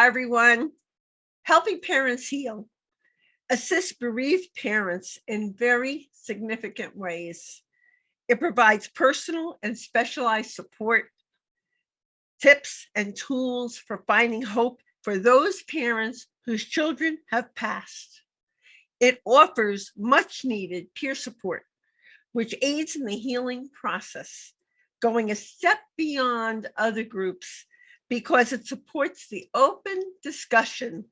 Hi, everyone. Helping Parents Heal assists bereaved parents in very significant ways. It provides personal and specialized support, tips, and tools for finding hope for those parents whose children have passed. It offers much needed peer support, which aids in the healing process, going a step beyond other groups because it supports the open discussion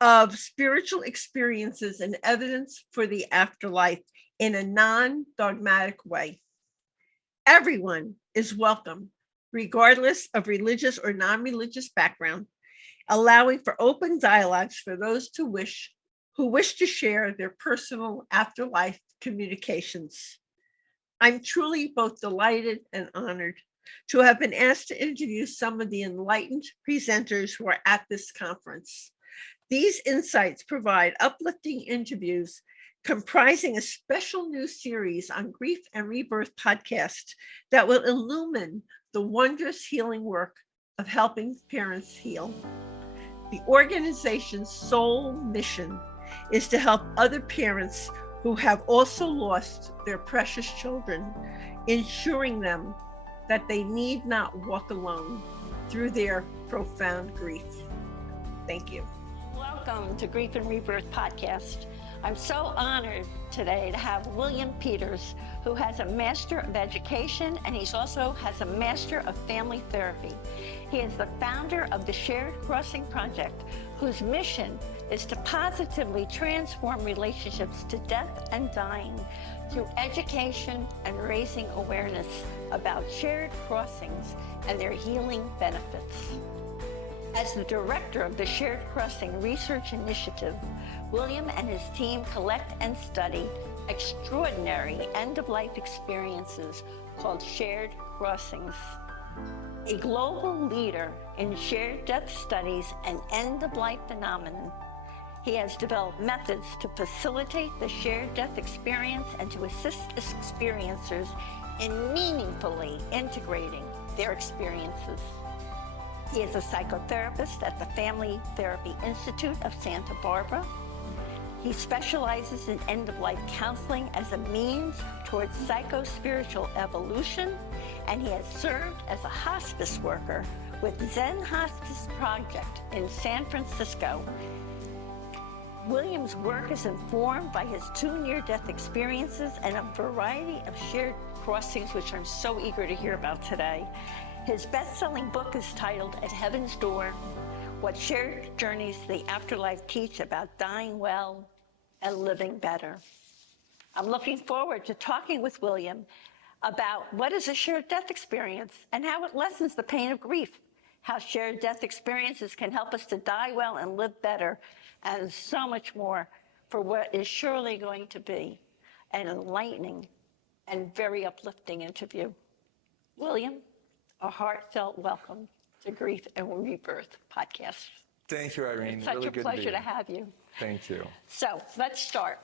of spiritual experiences and evidence for the afterlife in a non dogmatic way. Everyone is welcome, regardless of religious or non religious background, allowing for open dialogues for those who wish to share their personal afterlife communications. I'm truly both delighted and honored to have been asked to interview some of the enlightened presenters who are at this conference. These insights provide uplifting interviews comprising a special new series on Grief and Rebirth podcast that will illumine the wondrous healing work of helping parents heal. The organization's sole mission is to help other parents who have also lost their precious children, ensuring them that they need not walk alone through their profound grief. Thank you. Welcome to Grief and Rebirth podcast. I'm so honored today to have William Peters, who has a Master of Education and he's also has a Master of Family Therapy. He is the founder of the Shared Crossing Project, whose mission is to positively transform relationships to death and dying through education and raising awareness about shared crossings and their healing benefits. As the director of the Shared Crossing Research Initiative, William and his team collect and study extraordinary end-of-life experiences called shared crossings. A global leader in shared death studies and end-of-life phenomenon, he has developed methods to facilitate the shared death experience and to assist experiencers in meaningfully integrating their experiences. He is a psychotherapist at the Family Therapy Institute of Santa Barbara. He specializes in end-of-life counseling as a means towards psycho-spiritual evolution, and he has served as a hospice worker with Zen Hospice Project in San Francisco. William's work is informed by his 2 near-death experiences and a variety of shared crossings, which I'm so eager to hear about today. His best-selling book is titled At Heaven's Door: What Shared Journeys the Afterlife Teach About Dying Well and Living Better. I'm looking forward to talking with William about what is a shared death experience and how it lessens the pain of grief, how shared death experiences can help us to die well and live better, and so much more for what is surely going to be an enlightening and very uplifting interview. William, a heartfelt welcome to Grief and Rebirth podcast. Thank you, Irene. It's such really a good pleasure to to have you. Thank you. So let's start.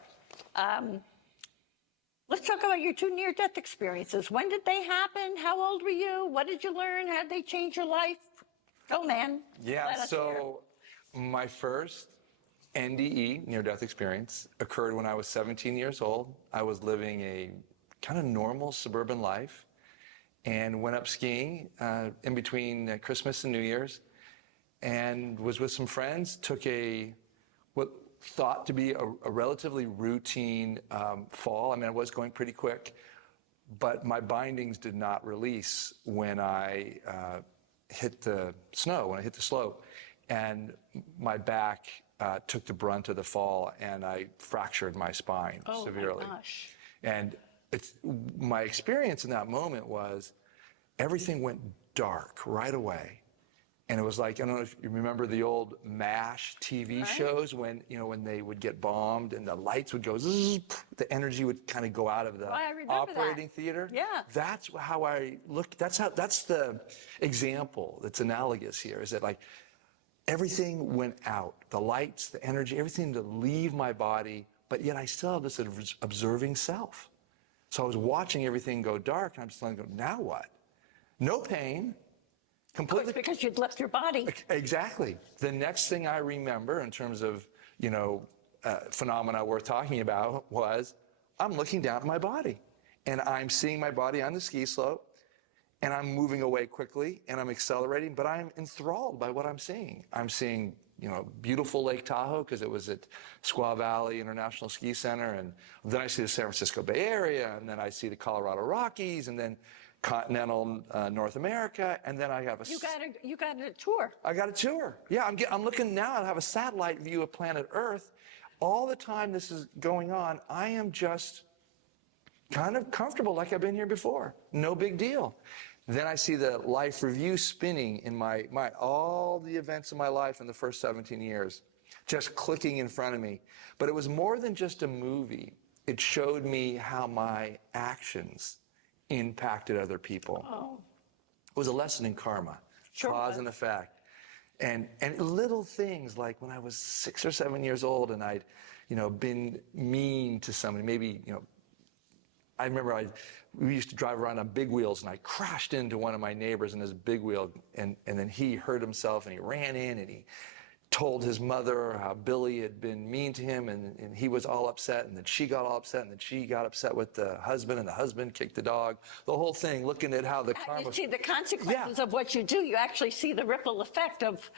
Let's talk about your 2 near-death experiences. When did they happen? How old were you? What did you learn? How did they change your life? Go, man. Yeah, so my first NDE, near-death experience, occurred when I was 17 years old. I was living a kind of normal suburban life and went up skiing in between Christmas and New Year's, and was with some friends, took what thought to be a relatively routine fall. I mean, I was going pretty quick, but my bindings did not release when I hit the snow, when I hit the slope, and my back took the brunt of the fall, and I fractured my spine severely. My gosh. And my experience in that moment was everything went dark right away. And it was like, I don't know if you remember the old MASH TV shows when they would get bombed and the lights would go, zzz, the energy would kind of go out of the operating theater. Yeah. That's how I look. That's the example that's analogous here, is that like everything went out, the lights, the energy, everything to leave my body, but yet I still have this observing self. So I was watching everything go dark, and I'm just like, now what? No pain, Completely. Of course, because you'd left your body. Exactly. The next thing I remember in terms of, phenomena worth talking about was I'm looking down at my body and I'm seeing my body on the ski slope and I'm moving away quickly and I'm accelerating, but I'm enthralled by what I'm seeing. I'm seeing, beautiful Lake Tahoe because it was at Squaw Valley International Ski Center. And then I see the San Francisco Bay Area, and then I see the Colorado Rockies, and then continental North America, and then I have You got a tour. I got a tour. Yeah, I'm looking now. I have a satellite view of planet Earth. All the time this is going on, I am just kind of comfortable like I've been here before. No big deal. Then I see the life review spinning in my all the events of my life in the first 17 years, just clicking in front of me. But it was more than just a movie. It showed me how my actions impacted other people. Oh. It was a lesson in karma, cause and effect. And little things like when I was 6 or 7 years old and I'd, been mean to somebody, maybe, I remember we used to drive around on big wheels and I crashed into one of my neighbors in his big wheel and then he hurt himself and he ran in and he told his mother how Billy had been mean to him and he was all upset and then she got all upset and then she got upset with the husband and the husband kicked the dog. The whole thing, looking at how the karma... You see the consequences of what you do. You actually see the ripple effect of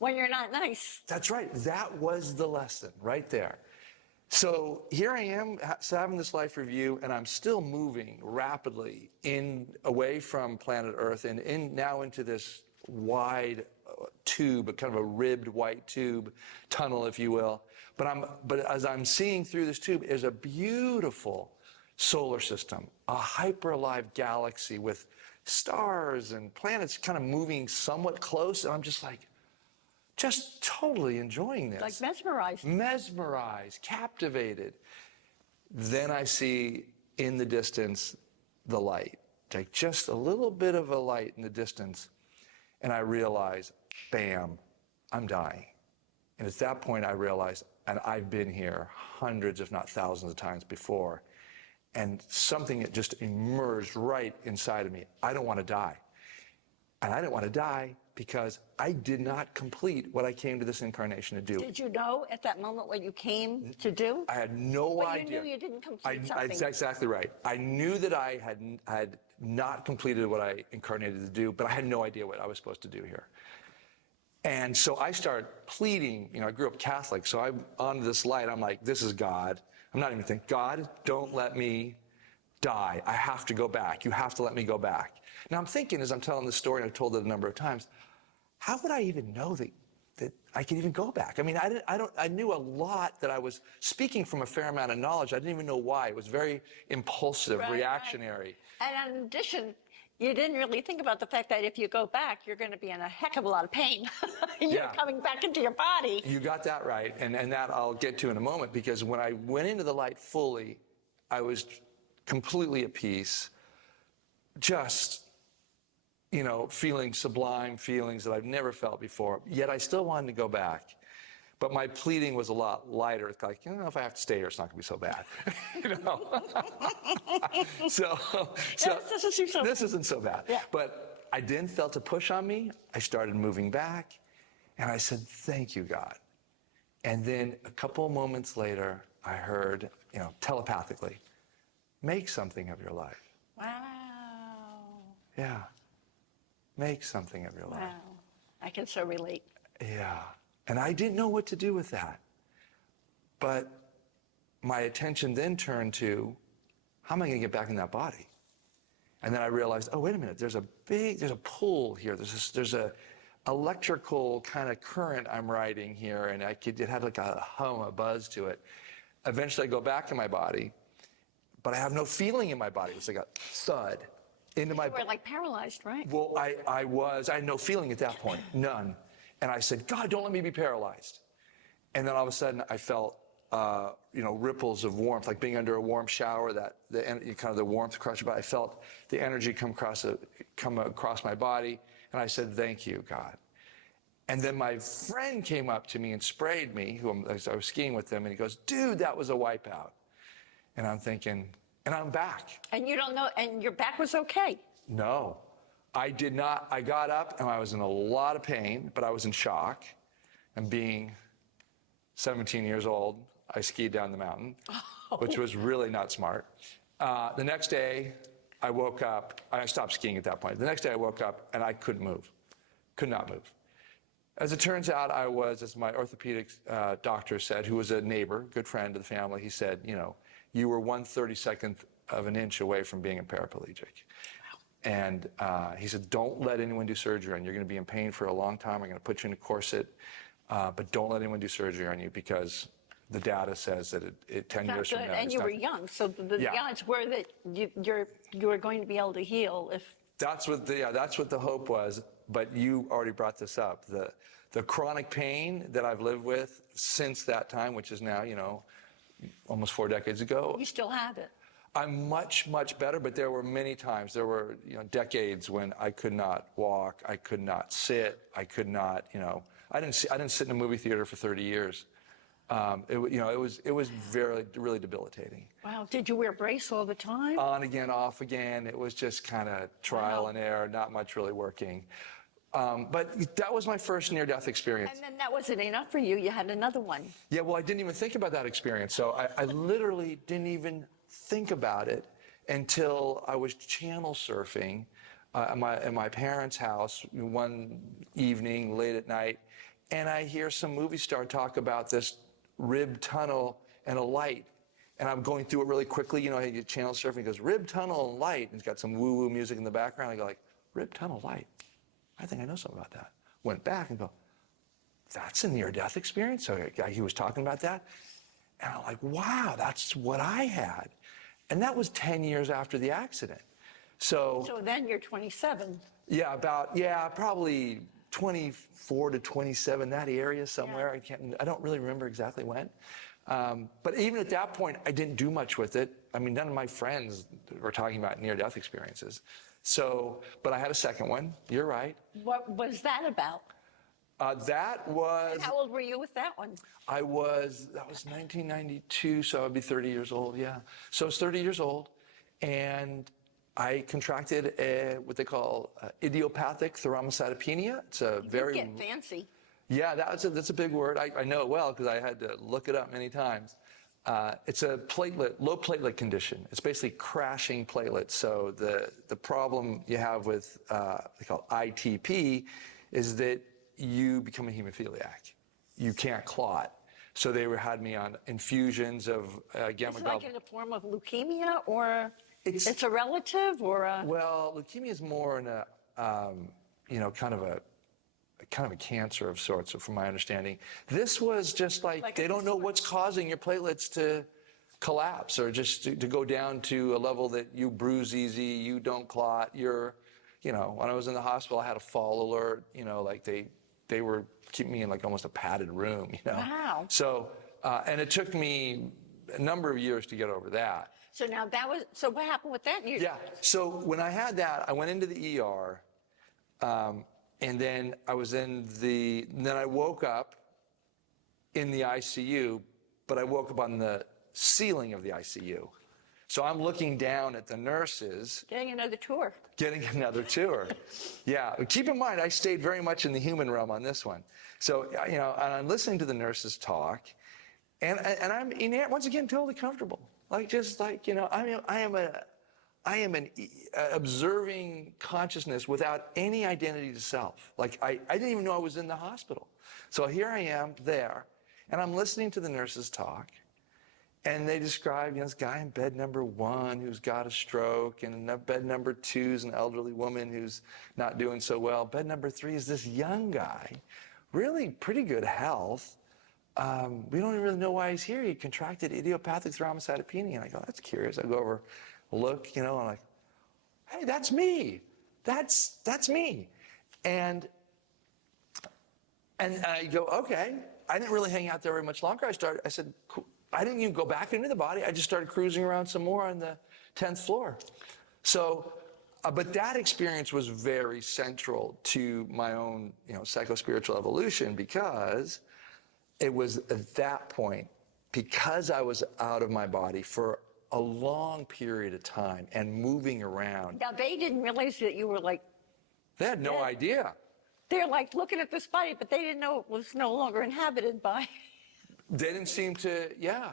when you're not nice. That's right. That was the lesson right there. So here I am having this life review and I'm still moving rapidly away from planet Earth and now into this wide tube, kind of a ribbed white tube tunnel, if you will. But as I'm seeing through this tube is a beautiful solar system, a hyper-alive galaxy with stars and planets kind of moving somewhat close. And I'm just totally enjoying this. Like mesmerized. Mesmerized, captivated. Then I see in the distance the light, like just a little bit of a light in the distance. And I realize, bam, I'm dying. And at that point I realized, and I've been here hundreds, if not thousands of times before, and something that just emerged right inside of me. I don't want to die. And I didn't want to die because I did not complete what I came to this incarnation to do. Did you know at that moment what you came to do? I had no idea. You knew you didn't complete something. That's exactly right. I knew that I had not completed what I incarnated to do, but I had no idea what I was supposed to do here. And so I started pleading, I grew up Catholic, so I'm on this light, I'm like, this is God. I'm not even thinking, God, don't let me die. I have to go back. You have to let me go back. Now I'm thinking as I'm telling this story, and I've told it a number of times, how would I even know that I could even go back? I mean, I knew a lot that I was speaking from a fair amount of knowledge. I didn't even know why. It was very impulsive, reactionary. Right. And in addition, you didn't really think about the fact that if you go back, you're going to be in a heck of a lot of pain. You're coming back into your body. You got that right. And that I'll get to in a moment, because when I went into the light fully, I was completely at peace, just, feeling sublime feelings that I've never felt before. Yet I still wanted to go back. But my pleading was a lot lighter. It's like, if I have to stay here, it's not going to be so bad. So this isn't so bad. Yeah. But I then felt a push on me. I started moving back. And I said, thank you, God. And then a couple of moments later, I heard, telepathically, make something of your life. Wow. Yeah. Make something of your life. Wow. I can so relate. Yeah. And I didn't know what to do with that. But my attention then turned to, how am I going to get back in that body? And then I realized, oh, wait a minute, there's a pull here. There's a electrical kind of current I'm riding here, and it had like a hum, a buzz to it. Eventually I go back in my body, but I have no feeling in my body. It's like a thud into my body. You were like paralyzed, right? Well, I had no feeling at that point, none. And I said, God, don't let me be paralyzed. And then all of a sudden I felt, ripples of warmth, like being under a warm shower, the warmth across your body. I felt the energy come across my body. And I said, thank you, God. And then my friend came up to me and sprayed me, I was skiing with him, and he goes, dude, that was a wipeout. And I'm thinking, and I'm back. And you don't know, and your back was okay? No. I did not, I got up and I was in a lot of pain, but I was in shock. And being 17 years old, I skied down the mountain, which was really not smart. The next day, I woke up, I stopped skiing at that point. The next day I woke up and I couldn't move, could not move. As it turns out, I was, as my orthopedic doctor said, who was a neighbor, good friend of the family, he said, you know, you were 1/32 of an inch away from being a paraplegic. And he said, don't let anyone do surgery on you. You're going to be in pain for a long time. I'm going to put you in a corset, but don't let anyone do surgery on you because the data says that 10 years from now. And you were young, so the odds were that you were going to be able to heal if. That's what the hope was. But you already brought this up. The chronic pain that I've lived with since that time, which is now, you know, almost 4 decades ago. You still have it. I'm much, much better, but there were many times, there were, you know, decades when I could not walk, I could not sit, I could not, you know, I didn't sit in a movie theater for 30 years. It was really debilitating. Wow. Did you wear a brace all the time? On again, off again. It was just kind of trial and error, not much really working. But that was my first near-death experience. And then that wasn't enough for you. You had another one. Yeah, well, I didn't even think about that experience. So I literally didn't even think about it until I was channel surfing at my parents' house one evening late at night, and I hear some movie star talk about this rib tunnel and a light. And I'm going through it really quickly. You know, you get channel surfing, he goes, rib tunnel and light. And it's got some woo-woo music in the background. I go like, rib tunnel light. I think I know something about that. Went back and go, that's a near-death experience. So he was talking about that. And I'm like, wow, that's what I had. And that was 10 years after the accident. So then you're 27. Yeah, probably 24 to 27, that area somewhere. Yeah. I don't really remember exactly when. But even at that point, I didn't do much with it. I mean, none of my friends were talking about near-death experiences. So, but I had a second one. You're right. What was that about? That was... And how old were you with that one? That was 1992, so I'd be 30 years old, yeah. So I was 30 years old, and I contracted what they call idiopathic thrombocytopenia. It's a very... You get fancy. Yeah, that's a big word. I know it well because I had to look it up many times. It's a low platelet condition. It's basically crashing platelets. So the problem you have with they call ITP is that you become a hemophiliac. You can't clot. So they had me on infusions of gamma. Is it like in a form of leukemia, or it's a relative, or a... Well, leukemia is more in a kind of a cancer of sorts, from my understanding. This was just like they don't know what's causing your platelets to collapse or just to go down to a level that you bruise easy, you don't clot. When I was in the hospital, I had a fall alert. Like they were keeping me in like almost a padded room. Wow. So and it took me a number of years to get over that. So now so what happened with that? Yeah. So when I had that, I went into the ER. And then then I woke up in the ICU, but I woke up on the ceiling of the ICU. So I'm looking down at the nurses. Getting another tour. Yeah. Keep in mind, I stayed very much in the human realm on this one. So, and I'm listening to the nurses talk, and I'm once again totally comfortable. I am an observing consciousness without any identity to self. Like, I didn't even know I was in the hospital. So here I am there, and I'm listening to the nurses talk, and they describe this guy in bed number 1 who's got a stroke, and bed number 2 is an elderly woman who's not doing so well. Bed number 3 is this young guy, really pretty good health. We don't even really know why he's here. He contracted idiopathic thrombocytopenia. And I go, that's curious. I go over, look, I'm like, hey, that's me. That's me. And I go, okay. I didn't really hang out there very much longer. I said, cool. I didn't even go back into the body. I just started cruising around some more on the 10th floor. So, but that experience was very central to my own, psycho-spiritual evolution, because it was at that point, because I was out of my body for a long period of time and moving around. Now, they didn't realize that you were like They had no idea. They're like looking at this body, but they didn't know it was no longer inhabited by. They didn't seem to, yeah.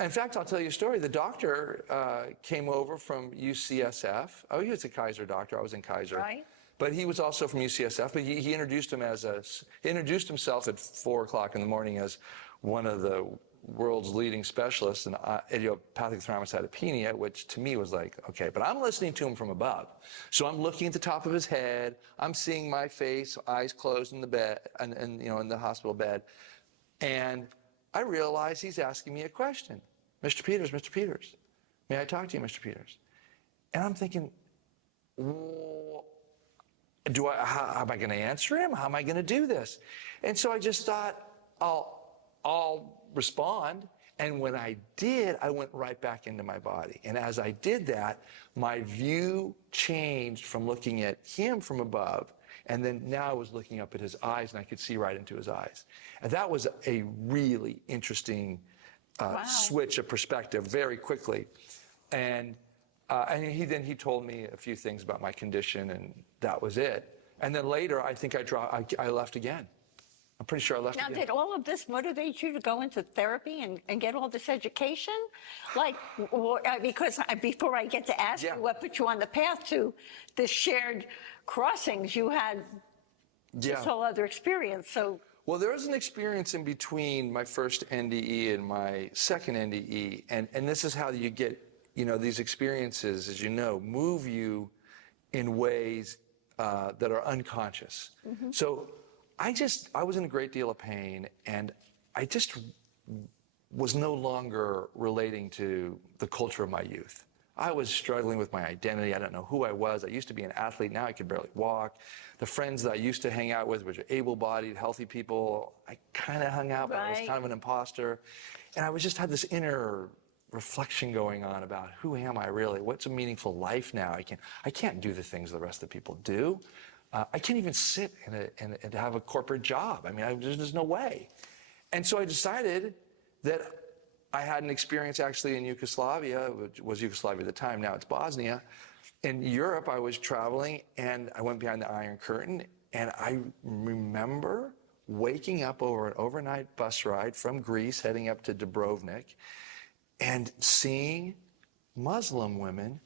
In fact, I'll tell you a story. The doctor came over from UCSF. Oh, he was a Kaiser doctor. I was in Kaiser. Right. But he was also from UCSF. But he introduced himself at 4 o'clock in the morning as one of the world's leading specialists in idiopathic thrombocytopenia, which to me was like, okay, but I'm listening to him from above. So I'm looking at the top of his head. I'm seeing my face, eyes closed in the bed, and in the hospital bed. And I realize he's asking me a question. Mr. Peters, may I talk to you, Mr. Peters? And I'm thinking, how am I going to answer him? How am I going to do this? And so I just thought, I'll respond. And when I did, I went right back into my body. And as I did that, my view changed from looking at him from above, and then now I was looking up at his eyes, and I could see right into his eyes. And that was a really interesting switch of perspective very quickly. And he told me a few things about my condition, and that was it. And then later, I think I left again. I'm pretty sure I left Now, again. did all of this motivate you to go into therapy and get all this education? Like, because before I get to ask you what put you on the path to the shared crossings, you had this whole other experience. So, well, there was an experience in between my first NDE and my second NDE, and this is how you get, these experiences, as you know, move you in ways that are unconscious. Mm-hmm. So I was in a great deal of pain, and I just was no longer relating to the culture of my youth. I was struggling with my identity. I don't know who I was. I used to be an athlete. Now I could barely walk. The friends that I used to hang out with, which are able-bodied, healthy people, I kind of hung out, but I was kind of an imposter. And I just had this inner reflection going on about who am I really? What's a meaningful life now? I can't do the things the rest of the people do. I can't even sit and have a corporate job. I mean, there's no way. And so I decided that I had an experience actually in Yugoslavia, which was Yugoslavia at the time, now it's Bosnia. In Europe, I was traveling, and I went behind the Iron Curtain, and I remember waking up over an overnight bus ride from Greece, heading up to Dubrovnik, and seeing Muslim women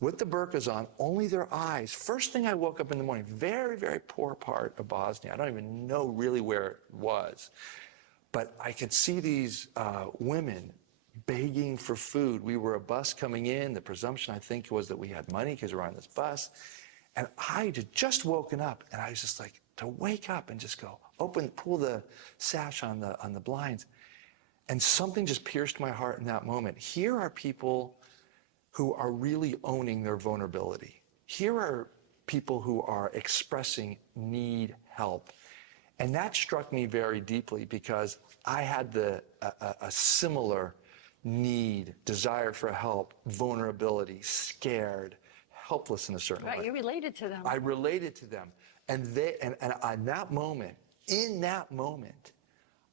with the burqas on, only their eyes. First thing I woke up in the morning, very, very poor part of Bosnia. I don't even know really where it was. But I could see these women begging for food. We were a bus coming in. The presumption, I think, was that we had money because we were on this bus. And I had just woken up, and I was just like, to wake up and just go, pull the sash on the blinds. And something just pierced my heart in that moment. Here are people who are really owning their vulnerability. Here are people who are expressing need help. And that struck me very deeply because I had a similar need, desire for help, vulnerability, scared, helpless in a certain way. you related to them. I related to them. And in that moment,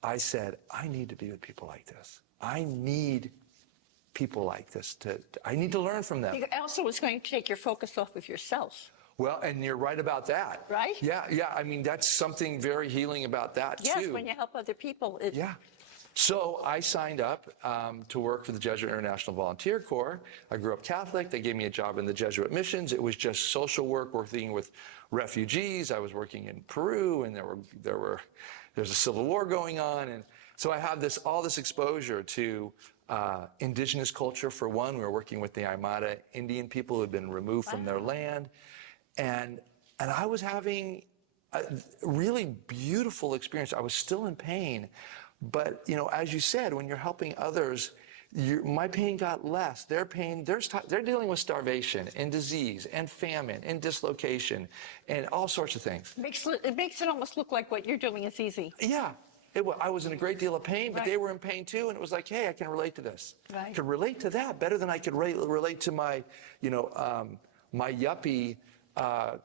I said, I need to be with people like this. I need people like this. I need to learn from them. It also was going to take your focus off of yourself. Well, and you're right about that. Right? Yeah. I mean, that's something very healing about that, too. Yes, when you help other people. Yeah. So I signed up to work for the Jesuit International Volunteer Corps. I grew up Catholic. They gave me a job in the Jesuit missions. It was just social work, working with refugees. I was working in Peru, and there's a civil war going on. And so I have all this exposure to indigenous culture, for one. We were working with the Aymara Indian people who had been removed from their land. And I was having a really beautiful experience. I was still in pain. But, as you said, when you're helping others, my pain got less. Their pain, they're dealing with starvation and disease and famine and dislocation and all sorts of things. It makes it almost look like what you're doing is easy. Yeah. I was in a great deal of pain, but they were in pain too, and it was like, hey, I can relate to this. Right. I could relate to that better than I could relate to my, my yuppie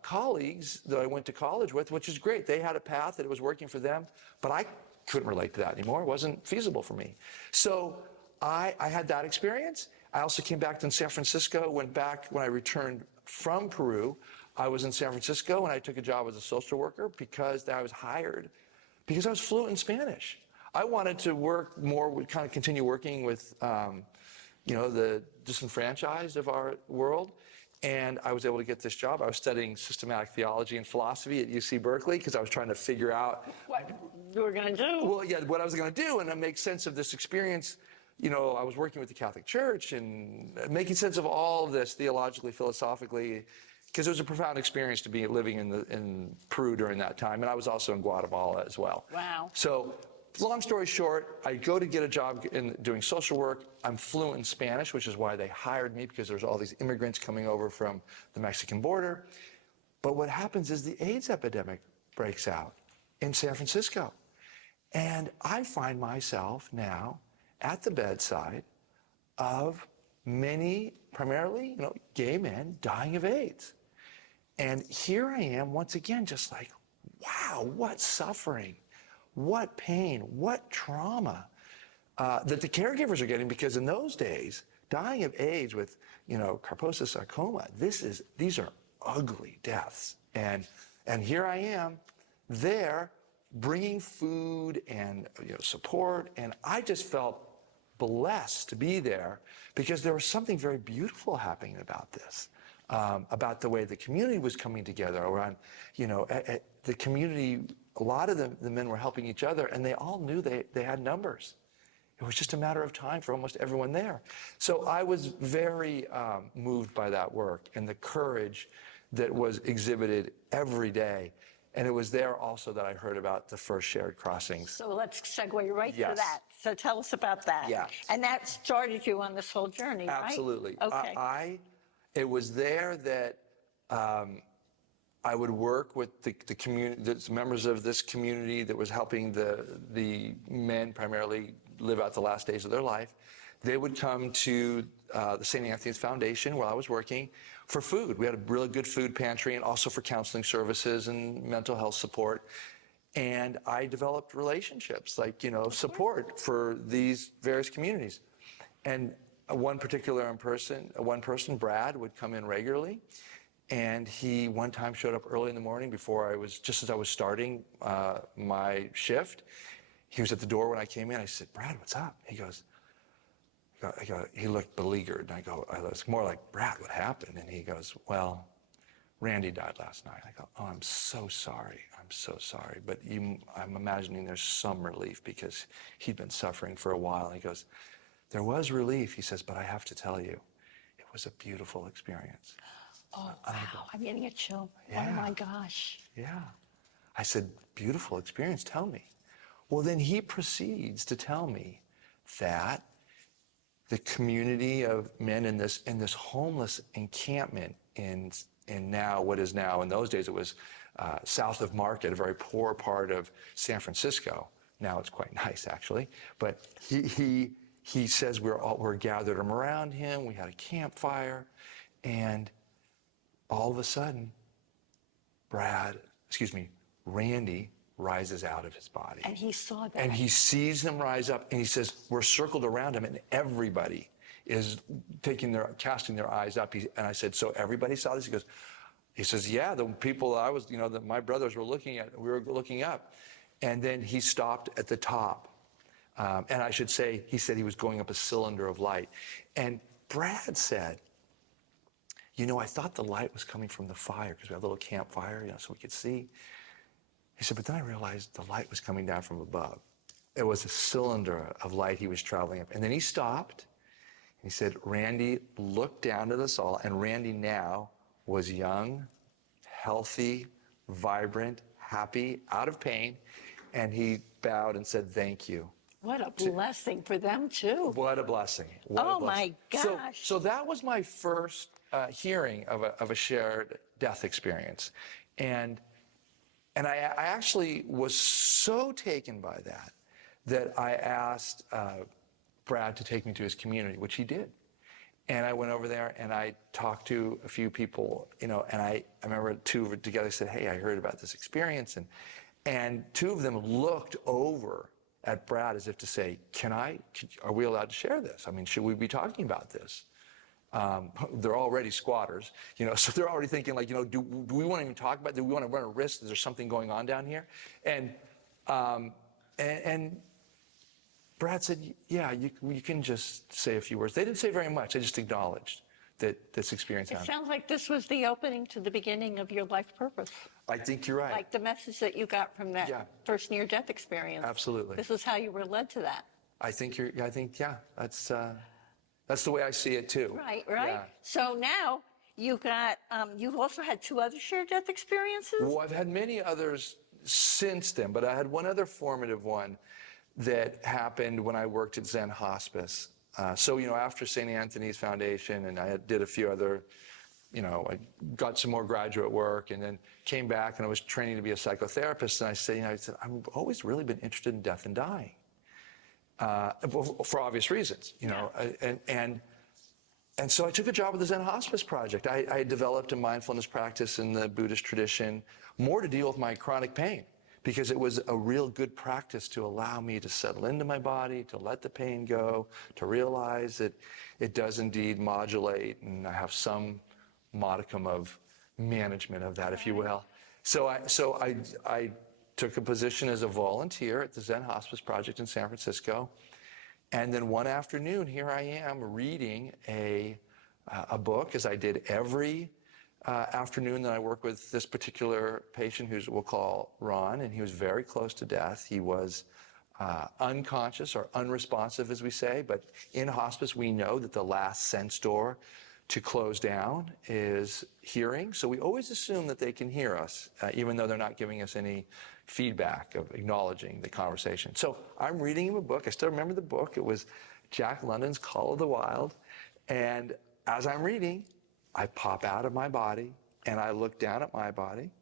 colleagues that I went to college with, which is great. They had a path that it was working for them, but I couldn't relate to that anymore. It wasn't feasible for me. So I had that experience. I also came back to San Francisco, went back when I returned from Peru. I was in San Francisco and I took a job as a social worker because I was hired because I was fluent in Spanish. I wanted to work more, kind of continue working with, the disenfranchised of our world. And I was able to get this job. I was studying systematic theology and philosophy at UC Berkeley because I was trying to figure out what you were going to do. Well, yeah, what I was going to do and to make sense of this experience. I was working with the Catholic Church and making sense of all of this theologically, philosophically, because it was a profound experience to be living in Peru during that time. And I was also in Guatemala as well. Wow. So long story short, I go to get a job in doing social work. I'm fluent in Spanish, which is why they hired me, because there's all these immigrants coming over from the Mexican border. But what happens is the AIDS epidemic breaks out in San Francisco. And I find myself now at the bedside of many, primarily, gay men dying of AIDS. And here I am once again, just like, wow, what suffering. What pain, what trauma that the caregivers are getting, because in those days, dying of AIDS with, Kaposi sarcoma, these are ugly deaths. And here I am there bringing food and support, and I just felt blessed to be there because there was something very beautiful happening about this, about the way the community was coming together around, the community. A lot of the men were helping each other, and they all knew they had numbers. It was just a matter of time for almost everyone there. So I was very moved by that work and the courage that was exhibited every day. And it was there also that I heard about the first shared crossings. So let's segue right Yes. to that. So tell us about that. Yeah. And that started you on this whole journey, right? Absolutely. Okay. It was there that I would work with the community, the members of this community that was helping the men primarily live out the last days of their life. They would come to the St. Anthony's Foundation where I was working for food. We had a really good food pantry and also for counseling services and mental health support. And I developed relationships, support for these various communities. And one person, Brad, would come in regularly. And he one time showed up early in the morning just as I was starting my shift. He was at the door when I came in. I said, Brad, what's up? He looked beleaguered. And I was more like, Brad, what happened? And he goes, well, Randy died last night. I go, oh, I'm so sorry. I'm so sorry. But I'm imagining there's some relief because he'd been suffering for a while. And he goes, there was relief. He says, but I have to tell you, it was a beautiful experience. Oh, wow. I'm getting a chill. Yeah. Oh, my gosh. Yeah. I said, beautiful experience. Tell me. Well, then he proceeds to tell me that the community of men in this homeless encampment in now what is now, in those days it was south of Market, a very poor part of San Francisco. Now it's quite nice, actually. But he says we're gathered around him. We had a campfire, and all of a sudden, Randy rises out of his body. And he saw that. And he sees them rise up, and he says, we're circled around him, and everybody is casting their eyes up. And I said, so everybody saw this? He says, yeah, the people that my brothers were looking at, we were looking up. And then he stopped at the top. And I should say, he said he was going up a cylinder of light. And Brad said, I thought the light was coming from the fire because we had a little campfire, so we could see. He said, but then I realized the light was coming down from above. It was a cylinder of light he was traveling up. And then he stopped. And he said, Randy looked down at us all, and Randy now was young, healthy, vibrant, happy, out of pain. And he bowed and said, thank you. What a blessing for them, too. What a blessing. My gosh. So that was my first hearing of a shared death experience. And I actually was so taken by that I asked Brad to take me to his community, which he did. And I went over there and I talked to a few people, and I remember two together said, hey, I heard about this experience. And two of them looked over at Brad as if to say, are we allowed to share this? I mean, should we be talking about this? They're already squatters, so they're already thinking like, do we want to even talk about it? Do we want to run a risk? Is there something going on down here? And Brad said, yeah, you can just say a few words. They didn't say very much. They just acknowledged that this experience It happened. sounds like this was the opening to the beginning of your life purpose. I think you're right. Like the message that you got from that first near-death experience. Absolutely. This is how you were led to that. Yeah, that's the way I see it too. Right. Yeah. So now you've also had 2 other shared death experiences? Well, I've had many others since then, but I had one other formative one that happened when I worked at Zen Hospice. So, after St. Anthony's Foundation, and I did a few other, I got some more graduate work, and then came back and I was training to be a psychotherapist. And I said, I've always really been interested in death and dying, for obvious reasons, And so I took a job with the Zen Hospice Project. I developed a mindfulness practice in the Buddhist tradition, more to deal with my chronic pain, because it was a real good practice to allow me to settle into my body, to let the pain go, to realize that it does indeed modulate, and I have some modicum of management of that, if you will. So I took a position as a volunteer at the Zen Hospice Project in San Francisco. And then one afternoon, here I am reading a book, as I did every afternoon that I work with this particular patient, who we'll call Ron, and he was very close to death. He was unconscious or unresponsive, as we say, but in hospice we know that the last sense door to close down is hearing. So we always assume that they can hear us, even though they're not giving us any feedback of acknowledging the conversation. So I'm reading him a book. I still remember the book. It was Jack London's Call of the Wild. And as I'm reading, I pop out of my body and I look down at my body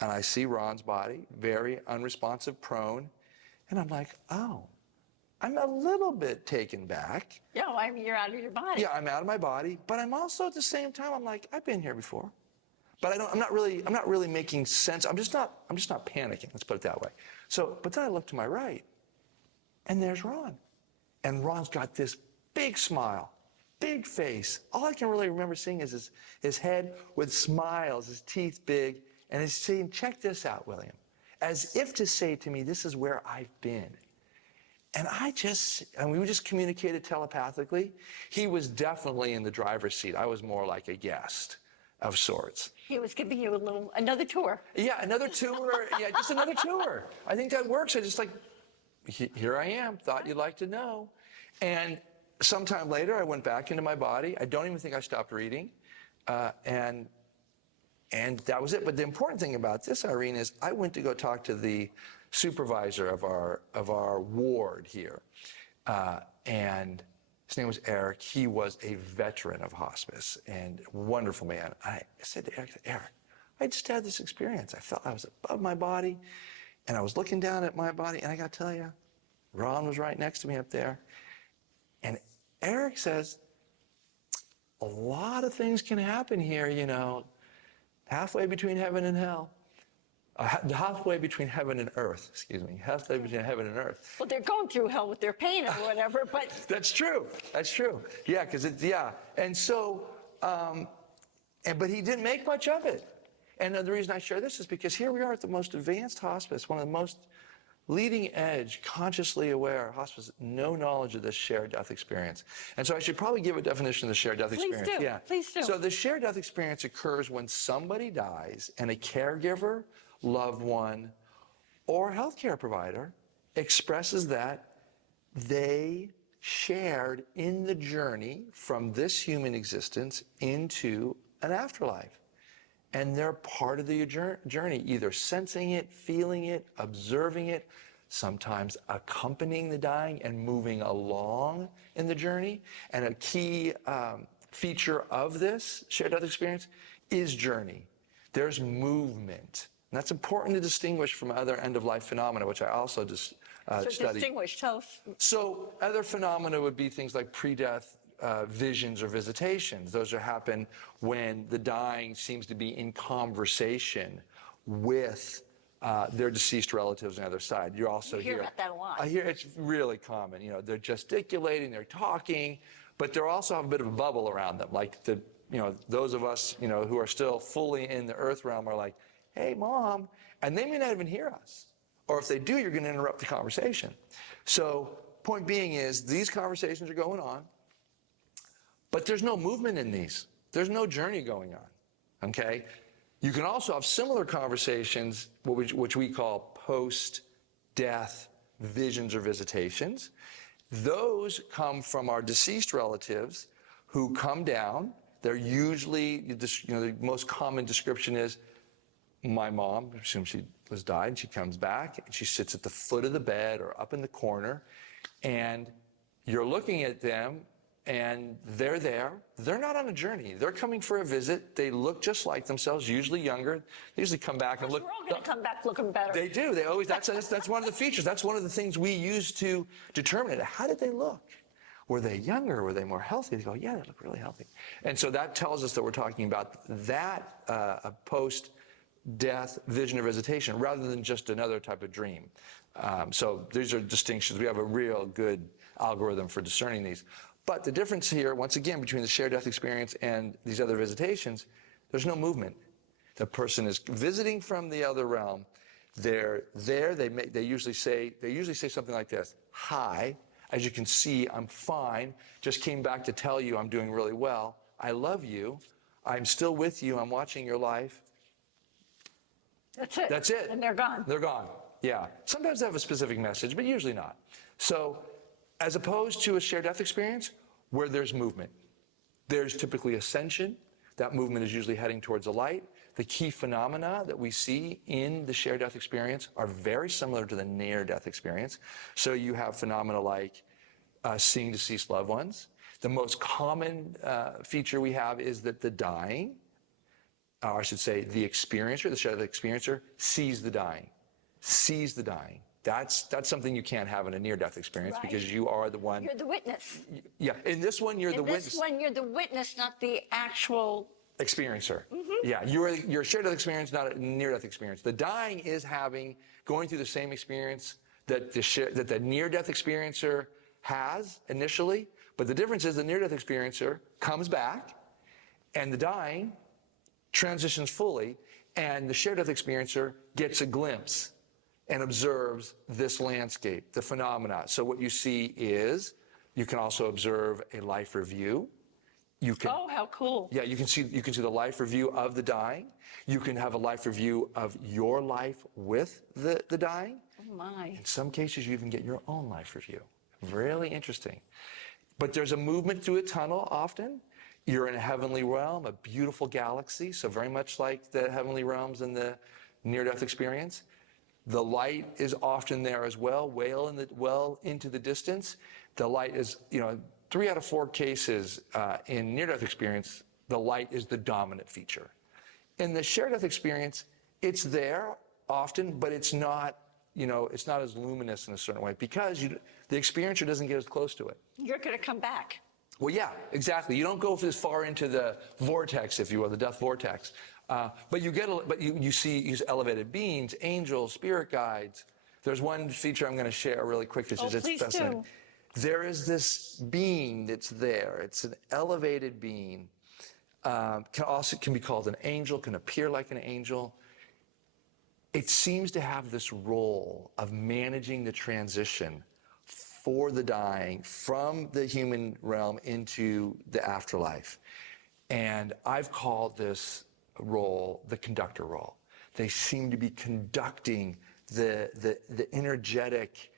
and I see Ron's body, very unresponsive, prone. And I'm like, oh, I'm a little bit taken back. Yeah, well, you're out of your body. Yeah, I'm out of my body, but I'm also at the same time, I'm like, I've been here before. But I'm not really making sense. I'm just not panicking, let's put it that way. So, but then I look to my right, and there's Ron. And Ron's got this big smile, big face. All I can really remember seeing is his head with smiles, his teeth big, and he's saying, check this out, William. As if to say to me, this is where I've been. And we just communicated telepathically. He was definitely in the driver's seat. I was more like a guest of sorts. He was giving you another tour. Yeah, another tour. Yeah, just another tour. I think that works. I just here I am. Thought you'd like to know. And sometime later, I went back into my body. I don't even think I stopped reading. And that was it. But the important thing about this, Irene, is I went to go talk to the supervisor of our ward here, and his name was Eric. He was a veteran of hospice and wonderful man. I said to Eric, I just had this experience. I felt I was above my body, and I was looking down at my body, and I got to tell you, Ron was right next to me up there, and Eric says, a lot of things can happen here, halfway between heaven and hell. Halfway between heaven and earth, halfway between heaven and earth. Well, they're going through hell with their pain or whatever, but... That's true. Yeah, And so, but he didn't make much of it. And the reason I share this is because here we are at the most advanced hospice, one of the most leading edge, consciously aware hospice, no knowledge of this shared death experience. And so I should probably give a definition of the shared death experience. Please do. Yeah. Please do. So the shared death experience occurs when somebody dies and a caregiver, loved one, or healthcare provider expresses that they shared in the journey from this human existence into an afterlife. And they're part of the journey, either sensing it, feeling it, observing it, sometimes accompanying the dying and moving along in the journey. And a key feature of this shared death experience is journey. There's movement. And that's important to distinguish from other end-of-life phenomena, which I also just studied. So distinguish, tell us. So other phenomena would be things like pre-death visions or visitations. Those happen when the dying seems to be in conversation with their deceased relatives on the other side. You also hear about that a lot. I hear it's really common. They're gesticulating, they're talking, but they also have a bit of a bubble around them. Like those of us, who are still fully in the earth realm are like, hey, Mom, and they may not even hear us. Or if they do, you're going to interrupt the conversation. So point being is these conversations are going on, but there's no movement in these. There's no journey going on, okay? You can also have similar conversations, which we call post-death visions or visitations. Those come from our deceased relatives who come down. They're usually, the most common description is, my mom, I assume she was died, and she comes back, and she sits at the foot of the bed or up in the corner, and you're looking at them, and they're there. They're not on a journey. They're coming for a visit. They look just like themselves, usually younger. They usually come back and look. We're all going to come back looking better. They do. They always. That's one of the features. That's one of the things we use to determine it. How did they look? Were they younger? Were they more healthy? They go, yeah, they look really healthy. And so that tells us that we're talking about that post-death vision or visitation rather than just another type of dream. So these are distinctions. We have a real good algorithm for discerning these. But the difference here, once again, between the shared death experience and these other visitations, there's no movement. The person is visiting from the other realm. They're there. They usually say something like this: "Hi, as you can see, I'm fine. Just came back to tell you I'm doing really well. I love you. I'm still with you. I'm watching your life." That's it. That's it. And they're gone. They're gone. Yeah. Sometimes they have a specific message, but usually not. So, as opposed to a shared death experience where there's movement, there's typically ascension. That movement is usually heading towards the light. The key phenomena that we see in the shared death experience are very similar to the near-death experience. So you have phenomena like seeing deceased loved ones. The most common feature we have is that the dying, or I should say the experiencer, the shared death experiencer, sees the dying. Sees the dying. That's something you can't have in a near-death experience, right? Because you are the one. You're the witness. Yeah, in this one, you're the witness. In this one, you're the witness, not the actual experiencer. Mm-hmm. Yeah, you're a shared death experience, not a near-death experience. The dying is going through the same experience that the near-death experiencer has initially, but the difference is the near-death experiencer comes back, and the dying transitions fully, and the shared death experiencer gets a glimpse and observes this landscape, the phenomena. So what you see is, you can also observe a life review. Oh, how cool. Yeah, you can see the life review of the dying. You can have a life review of your life with the dying. Oh my. In some cases, you even get your own life review. Really interesting. But there's a movement through a tunnel often. You're in a heavenly realm, a beautiful galaxy, so very much like the heavenly realms in the near-death experience. The light is often there as well, well into the distance. The light is, 3 out of 4 cases in near-death experience, the light is the dominant feature. In the shared-death experience, it's there often, but it's not, it's not as luminous in a certain way because the experiencer doesn't get as close to it. You're going to come back. Well, yeah, exactly. You don't go as far into the vortex, if you will, the death vortex. But you see elevated beings, angels, spirit guides. There's one feature I'm going to share really quick because it's fascinating. There is this being that's there. It's an elevated being. Can be called an angel, can appear like an angel. It seems to have this role of managing the transition for the dying from the human realm into the afterlife. And I've called this role the conductor role. They seem to be conducting the energetic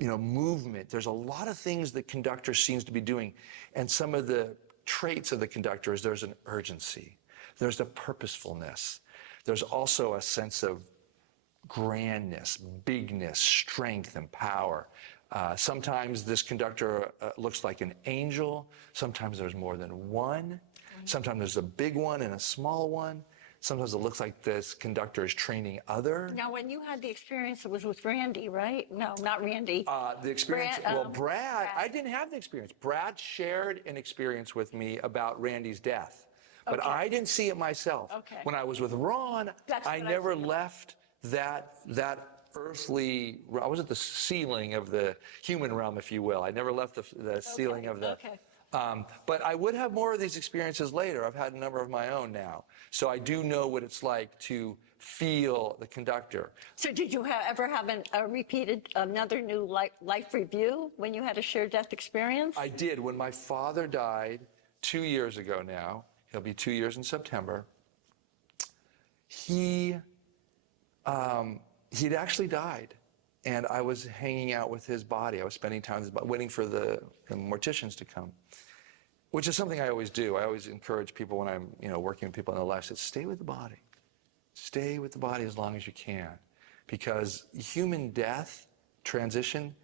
movement. There's a lot of things the conductor seems to be doing. And some of the traits of the conductor is there's an urgency. There's a purposefulness. There's also a sense of grandness, bigness, strength, and power. Sometimes this conductor looks like an angel. Sometimes there's more than one. Sometimes there's a big one and a small one. Sometimes it looks like this conductor is training other. Now, when you had the experience, it was with Randy, right? No, not Randy. The experience, Brad, I didn't have the experience. Brad shared an experience with me about Randy's death, but I didn't see it myself. Okay. When I was with Ron, I never left that earthly, I was at the ceiling of the human realm, if you will. I never left the ceiling of the But I would have more of these experiences later. I've had a number of my own now. So I do know what it's like to feel the conductor. So did you ever have another new life review when you had a shared death experience? I did. When my father died 2 years ago now, he'll be 2 years in September, he'd actually died. And I was hanging out with his body. I was spending time with his body, waiting for the morticians to come, which is something I always do. I always encourage people when I'm working with people in their lives to stay with the body. Stay with the body as long as you can. Because human death transition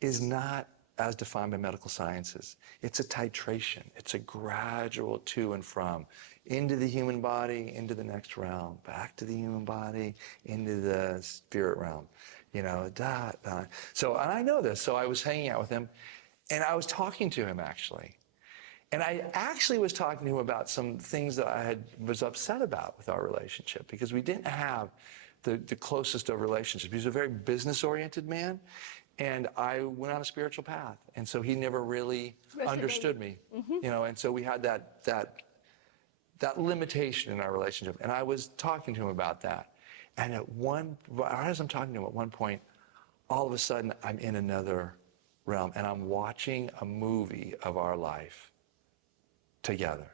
is not as defined by medical sciences. It's a titration. It's a gradual to and from. Into the human body, into the next realm. Back to the human body, into the spirit realm. So, and I know this, so I was hanging out with him, and I was talking to him, actually. And I actually was talking to him about some things that I was upset about with our relationship, because we didn't have the closest of relationships. He was a very business-oriented man, and I went on a spiritual path. And so he never really understood me, and so we had that limitation in our relationship. And I was talking to him about that. And as I'm talking to him, at one point, all of a sudden, I'm in another realm, and I'm watching a movie of our life together.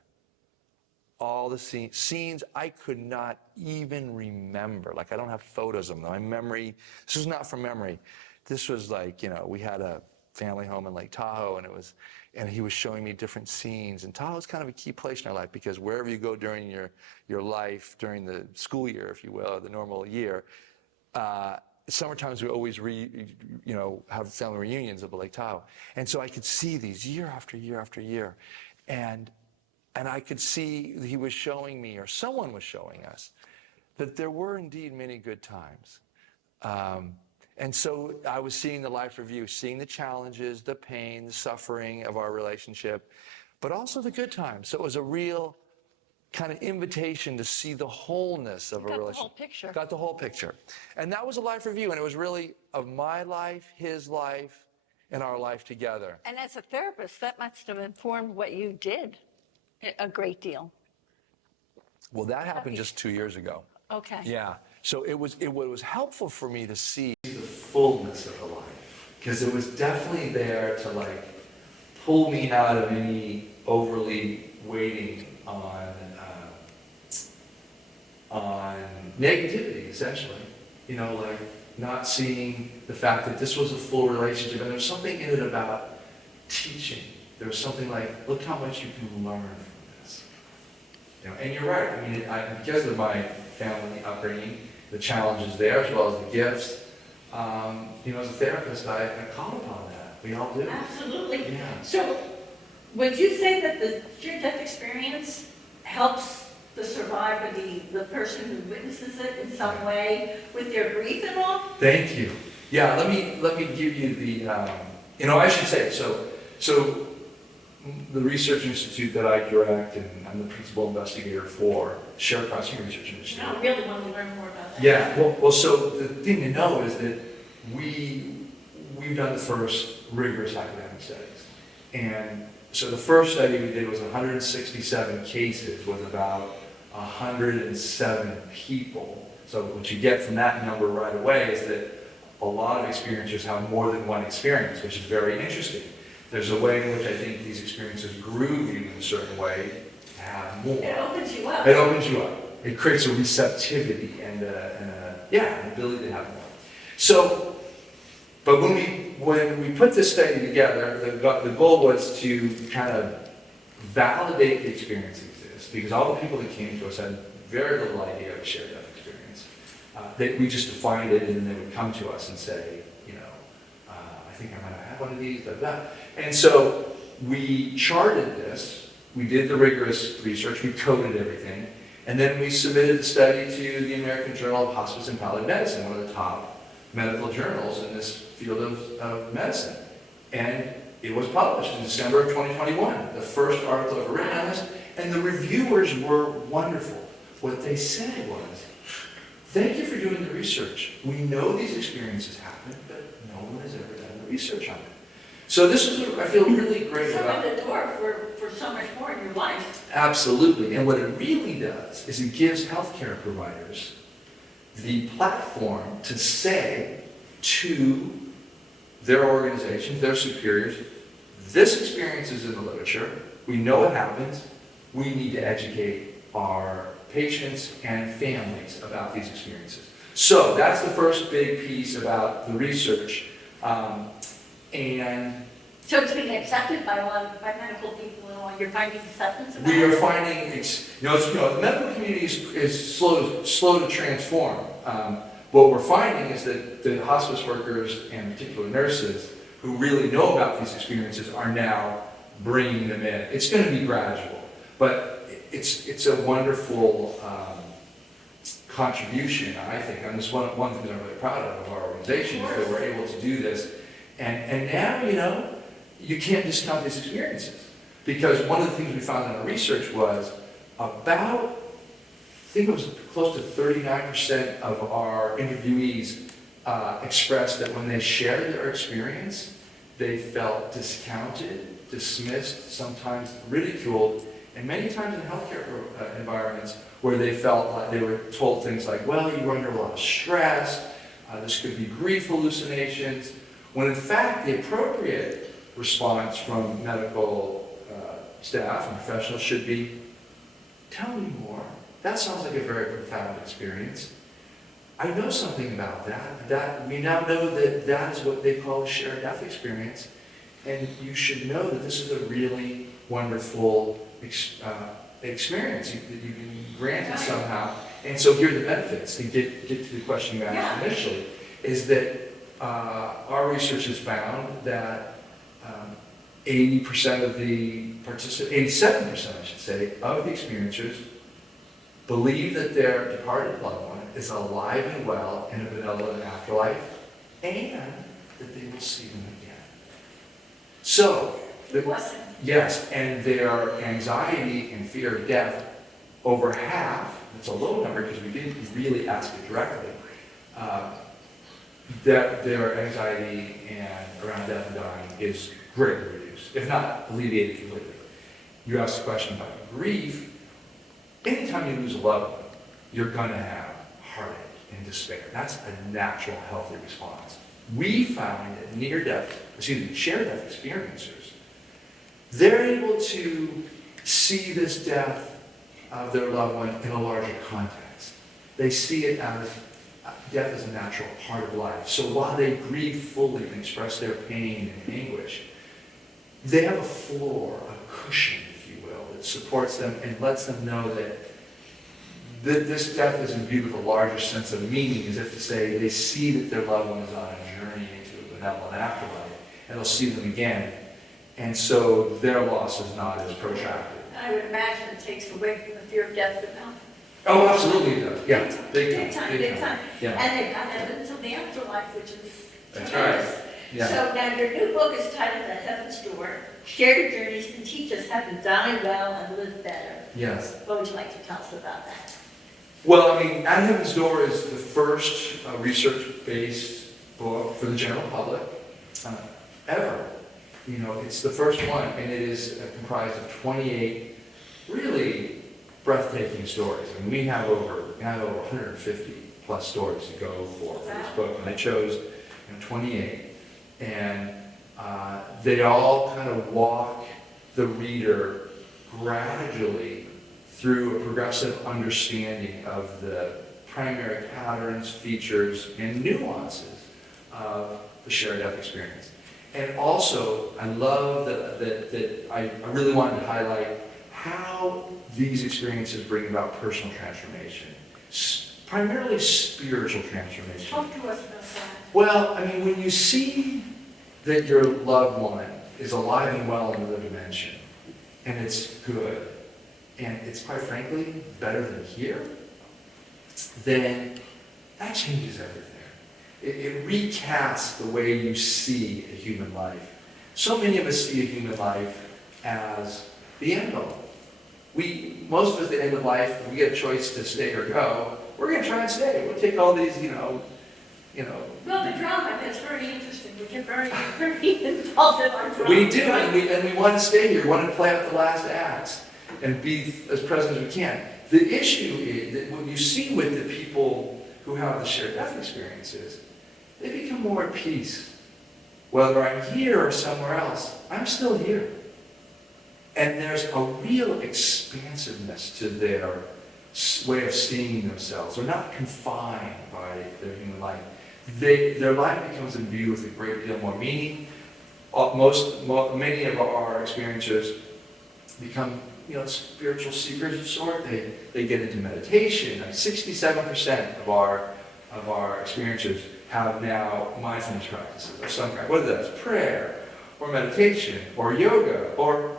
All the scenes I could not even remember. Like, I don't have photos of them. My memory, this was not from memory. This was like, we had a family home in Lake Tahoe, and he was showing me different scenes. And Tahoe is kind of a key place in our life, because wherever you go during your life, during the school year, if you will, or the normal year, summertimes we always have family reunions up at Lake Tahoe. And so I could see these year after year after year. And I could see he was showing me, or someone was showing us, that there were indeed many good times. And so I was seeing the life review, seeing the challenges, the pain, the suffering of our relationship, but also the good times. So it was a real kind of invitation to see the wholeness of a relationship. Got the whole picture. Got the whole picture. And that was a life review, and it was really of my life, his life, and our life together. And as a therapist, that must have informed what you did a great deal. Well, that happened just 2 years ago. Okay. Yeah. So it was helpful for me to see the fullness of the life, because it was definitely there to pull me out of any overly waiting on negativity, essentially. Not seeing the fact that this was a full relationship, and there was something in it about teaching. There was something like, look how much you can learn from this. And you're right. I mean, because of my family upbringing, the challenges there, as well as the gifts, as a therapist, I call upon that. We all do. Absolutely. Yeah. So, would you say that the near-death experience helps the survivor, the person who witnesses it in some way with their grief and all? Thank you. Yeah, let me give you the, I should say, so the research institute that I direct, and I'm the principal investigator for Shared Crossing Research Initiative. I really want to learn more about that. Yeah, well, so the thing to know is that we've done the first rigorous academic studies. And so the first study we did was 167 cases with about 107 people. So what you get from that number right away is that a lot of experiencers have more than one experience, which is very interesting. There's a way in which I think these experiences groove you in a certain way to have more. It opens you up. It opens you up. It creates a receptivity and an ability to have more. So, but when we put this study together, the goal was to kind of validate the experience exists, because all the people that came to us had very little idea of a shared death experience. We just defined it, and then they would come to us and say, I think I might have had one of these, blah, blah. And so we charted this, we did the rigorous research, we coded everything, and then we submitted the study to the American Journal of Hospice and Palliative Medicine, one of the top medical journals in this field of medicine. And it was published in December of 2021, the first article ever written on this, and the reviewers were wonderful. What they said was, thank you for doing the research. We know these experiences happen, but no one has ever done the research on it. So this was, I feel really great about. Opened the door for so much more in your life. Absolutely. And what it really does is it gives healthcare providers the platform to say to their organizations, their superiors, this experience is in the literature, we know it happens, we need to educate our patients and families about these experiences. So that's the first big piece about the research. And So it's being accepted by by medical people and all. You're finding acceptance about we are it? finding, the medical community is slow to transform. What we're finding is that the hospice workers and particular nurses who really know about these experiences are now bringing them in. It's going to be gradual, but it's a wonderful contribution, I think. And this one thing that I'm really proud of our organization is that we're able to do this. And now, you can't discount these experiences. Because one of the things we found in our research was about, I think it was close to 39% of our interviewees expressed that when they shared their experience, they felt discounted, dismissed, sometimes ridiculed, and many times in healthcare environments where they felt like they were told things like, well, you're under a lot of stress, this could be grief hallucinations, when in fact the appropriate response from medical staff and professionals should be, tell me more. That sounds like a very profound experience. I know something about that we now know that is what they call a shared death experience, and you should know that this is a really wonderful experience that you've been granted somehow. And so here are the benefits. To get to the question you asked initially, is that our research has found that 80% of the 87% I should say, of the experiencers believe that their departed loved one is alive and well in a benevolent afterlife, and that they will see them again. So, yes, and their anxiety and fear of death, over half, it's a low number because we didn't really ask it directly, that their anxiety and around death and dying is greatly reduced, if not alleviated completely. You asked a question about grief. Anytime you lose a loved one, you're going to have heartache and despair. That's a natural, healthy response. We found that shared-death experiencers, they're able to see this death of their loved one in a larger context. They see it as death is a natural part of life. So while they grieve fully and express their pain and anguish, they have a floor, a cushion, if you will, that supports them and lets them know that this death is imbued with a larger sense of meaning, as if to say they see that their loved one is on a journey into a benevolent afterlife, and they'll see them again. And so their loss is not as protracted. I would imagine it takes away from the fear of death for them. Oh, absolutely it does. Yeah, big time. Yeah. And they've got evidence of the afterlife, which is That's tremendous. right. Yeah. So now your new book is titled The Heaven's Door. Share your journeys and teach us how to die well and live better. Yes. What would you like to tell us about that? Well, At Heaven's Door is the first research-based book for the general public ever. It's the first one, and it is comprised of 28 really breathtaking stories. We have over 150 plus stories to go for this book, and I chose 28. And they all kind of walk the reader gradually through a progressive understanding of the primary patterns, features, and nuances of the shared death experience. And also, I love that I really wanted to highlight how these experiences bring about personal transformation, primarily spiritual transformation. Talk to us about that. Well, when you see that your loved one is alive and well in another dimension, and it's good, and it's quite frankly better than here, then that changes everything. It recasts the way you see a human life. So many of us see a human life as the end all. Most of us at the end of life, if we get a choice to stay or go, we're going to try and stay. We'll take all these, you know. Well, the drama, that's very interesting. We get very, very involved in our drama. We do, and we want to stay here. We want to play out the last acts and be as present as we can. The issue is that what you see with the people who have the shared death experiences, they become more at peace. Whether I'm here or somewhere else, I'm still here. And there's a real expansiveness to their way of seeing themselves. They're not confined by their human life. Their life becomes imbued with a great deal more meaning. Many of our experiencers become, spiritual seekers of sort. They get into meditation. 67% of our experiencers have now mindfulness practices of some kind, whether that's prayer or meditation or yoga or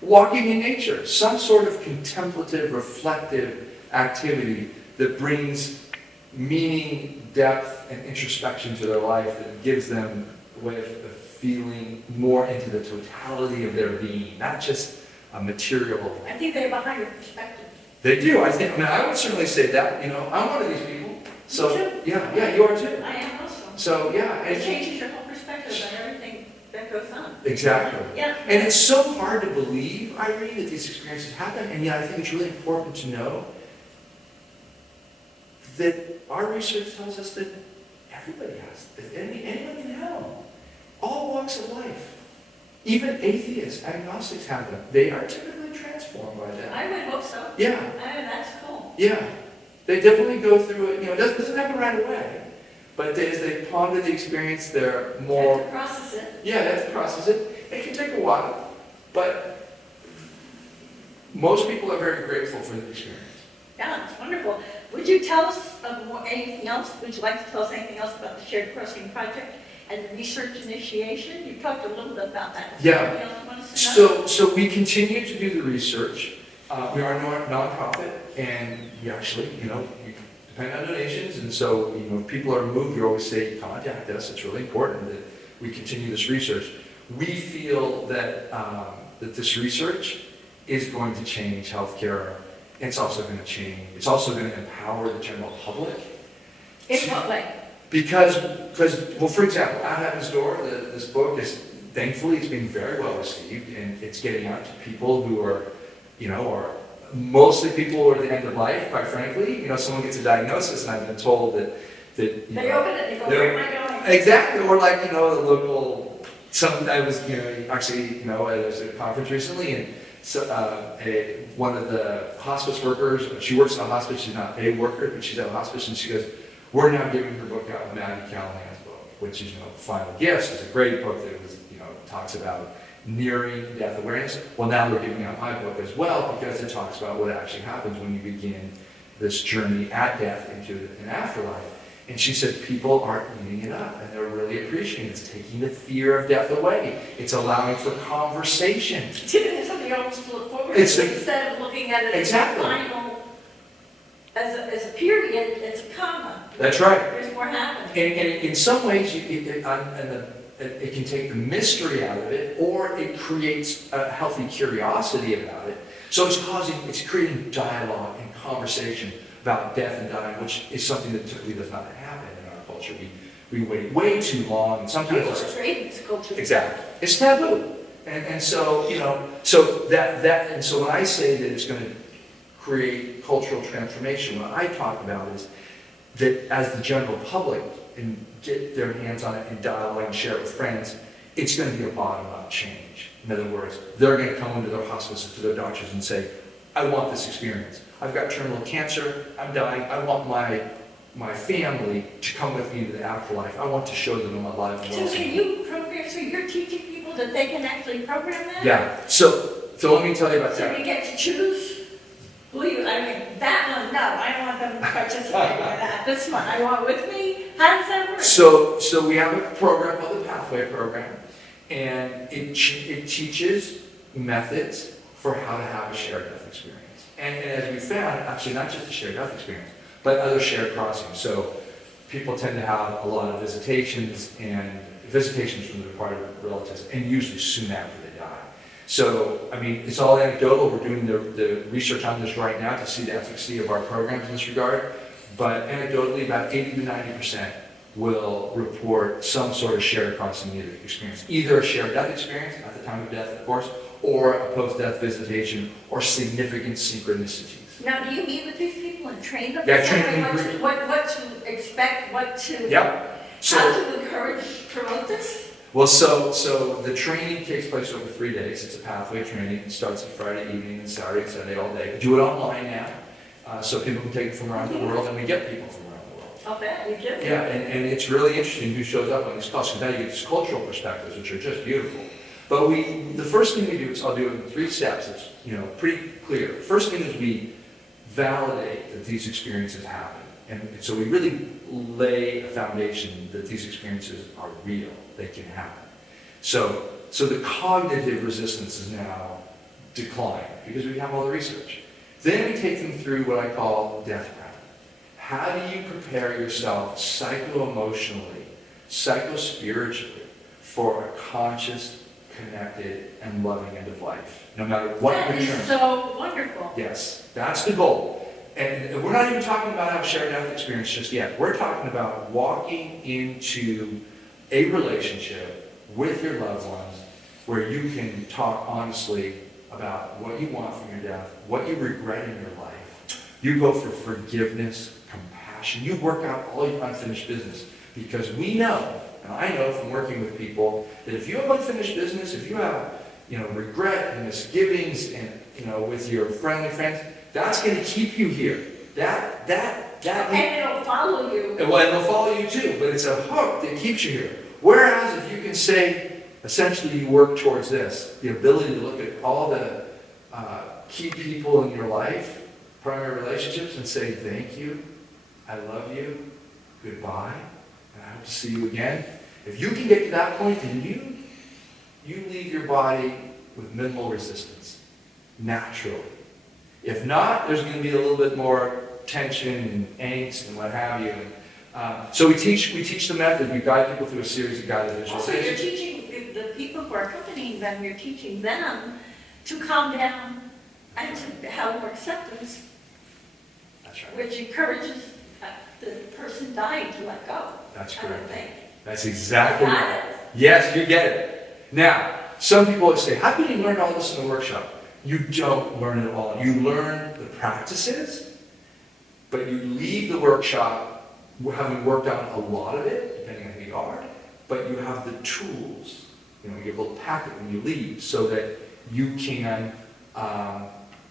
walking in nature, some sort of contemplative, reflective activity that brings meaning, depth, and introspection to their life, that gives them a way of feeling more into the totality of their being, not just a material. I think they have a higher perspective. They do. I would certainly say that. I'm one of these people. So yeah, you are too. I am also. So yeah, it changes your whole perspective on everything that goes on. Exactly. Yeah. And it's so hard to believe, Irene, that these experiences happen. And yet I think it's really important to know that our research tells us that everybody has, that anyone can have them. All walks of life. Even atheists, agnostics have them. They are typically transformed by them. I would hope so. Yeah. That's cool. Yeah. They definitely go through it. It doesn't happen right away. But as they ponder the experience, they're more... They have to process it. Yeah, they have to process it. It can take a while. But most people are very grateful for the experience. Yeah, it's wonderful. Would you tell us anything else? Would you like to tell us anything else about the Shared Crossing Project and the research initiation? You talked a little bit about that. Yeah. Anything else you want us to know? So we continue to do the research. We are a nonprofit, and we actually, we depend on donations, and so, if people are moved, we always say, contact us. It's really important that we continue this research. We feel that, that this research is going to change healthcare. It's also going to empower the general public. In what way? Because, for example, Out Heaven's Door, this book is, thankfully, it's being very well received, and it's getting out to people who are, or mostly people who are at the end of life, quite frankly. Someone gets a diagnosis, and I've been told that they open it, they go, where am I going? Exactly, or like, the local, I was, actually, at a conference recently, and so, one of the hospice workers, she works in a hospice, she's not a paid worker, but she's at a hospice, and she goes, we're now giving her book out, Maggie Callahan's book, which is, Final Gifts. It's a great book that was, talks about nearing death awareness. Well, now we're giving out my book as well, because it talks about what actually happens when you begin this journey at death into an afterlife. And she said people are eating it up, and they're really appreciating it. It's taking the fear of death away. It's allowing for conversation. It's something almost to look forward to, instead of looking at it as a final, as a period, it's a comma. That's right. There's more happening. And in some ways, it can take the mystery out of it, or it creates a healthy curiosity about it. So it's creating dialogue and conversation about death and dying, which is something that typically does not happen in our culture. We wait way too long, and sometimes it's culture. Exactly, it's taboo, and so so when I say that it's going to create cultural transformation, what I talk about is that as the general public and get their hands on it and dialogue and share it with friends, it's going to be a bottom-up change. In other words, they're going to come into their hospices, to their doctors, and say, I want this experience. I've got terminal cancer, I'm dying, I want my family to come with me into the afterlife. I want to show them I'm alive and well. So can you program, so you're teaching people that they can actually program that? Yeah, so let me tell you about that. So you get to choose who that one, no, I don't want them to participate in that. This one, I want with me. How does that work? So we have a program called the Pathway Program, and it teaches methods for how to have a shared death experience. And as we found, actually not just a shared death experience, but other shared crossings. So people tend to have a lot of visitations from the departed relatives, and usually soon after they die. So, it's all anecdotal. We're doing the research on this right now to see the efficacy of our programs in this regard. but anecdotally, about 80 to 90% will report some sort of shared proximity experience. Either a shared death experience at the time of death, of course, or a post-death visitation, or significant synchronicities. Now, do you meet with these people and train them? Yeah, train them. What to expect, what to, Yep. how to encourage, promote this? Well, so the training takes place over 3 days. It's a pathway training. It starts on Friday evening and Saturday and Sunday all day. We do it online now, so people can take it from around the world, and we get people from around the world. I'll bet you do. Yeah, and it's really interesting who shows up on these calls, because now you get these cultural perspectives, which are just beautiful. But the first thing we do is, I'll do it in 3 steps. It's pretty clear. First thing is we validate that these experiences happen, and so we really lay a foundation that these experiences are real. They can happen. So the cognitive resistance is now declining because we have all the research. Then we take them through what I call death prep. How do you prepare yourself psycho-emotionally, psycho-spiritually for a conscious, connected, and loving end of life, no matter what returns? That is so wonderful. Yes, that's the goal. And we're not even talking about our shared death experience just yet. We're talking about walking into a relationship with your loved ones where you can talk honestly about what you want from your death, what you regret in your life. You go for forgiveness, compassion. You work out all your unfinished business, because we know, and I know from working with people, that if you have unfinished business, if you have regret and misgivings and with your friendly friends, that's going to keep you here. And it'll follow you. Well, it'll follow you too, but it's a hook that keeps you here. Whereas if you can say, essentially you work towards this, the ability to look at all the key people in your life, primary relationships, and say, thank you, I love you, goodbye, and I hope to see you again. If you can get to that point, then you leave your body with minimal resistance, naturally. If not, there's going to be a little bit more tension and angst and what have you. So we teach the method. We guide people through a series of guided visualizations. So you're teaching the people who are accompanying them, you're teaching them to calm down and to have more acceptance. That's right. Which encourages the person dying to let go. That's I correct. would think. That's exactly Got right. it? Yes, you get it. Now, some people would say, how can you learn all this in the workshop? You don't learn it all. You learn the practices, but you leave the workshop having worked out a lot of it, depending on who you are, but you have the tools. You get a little packet when you leave so that you can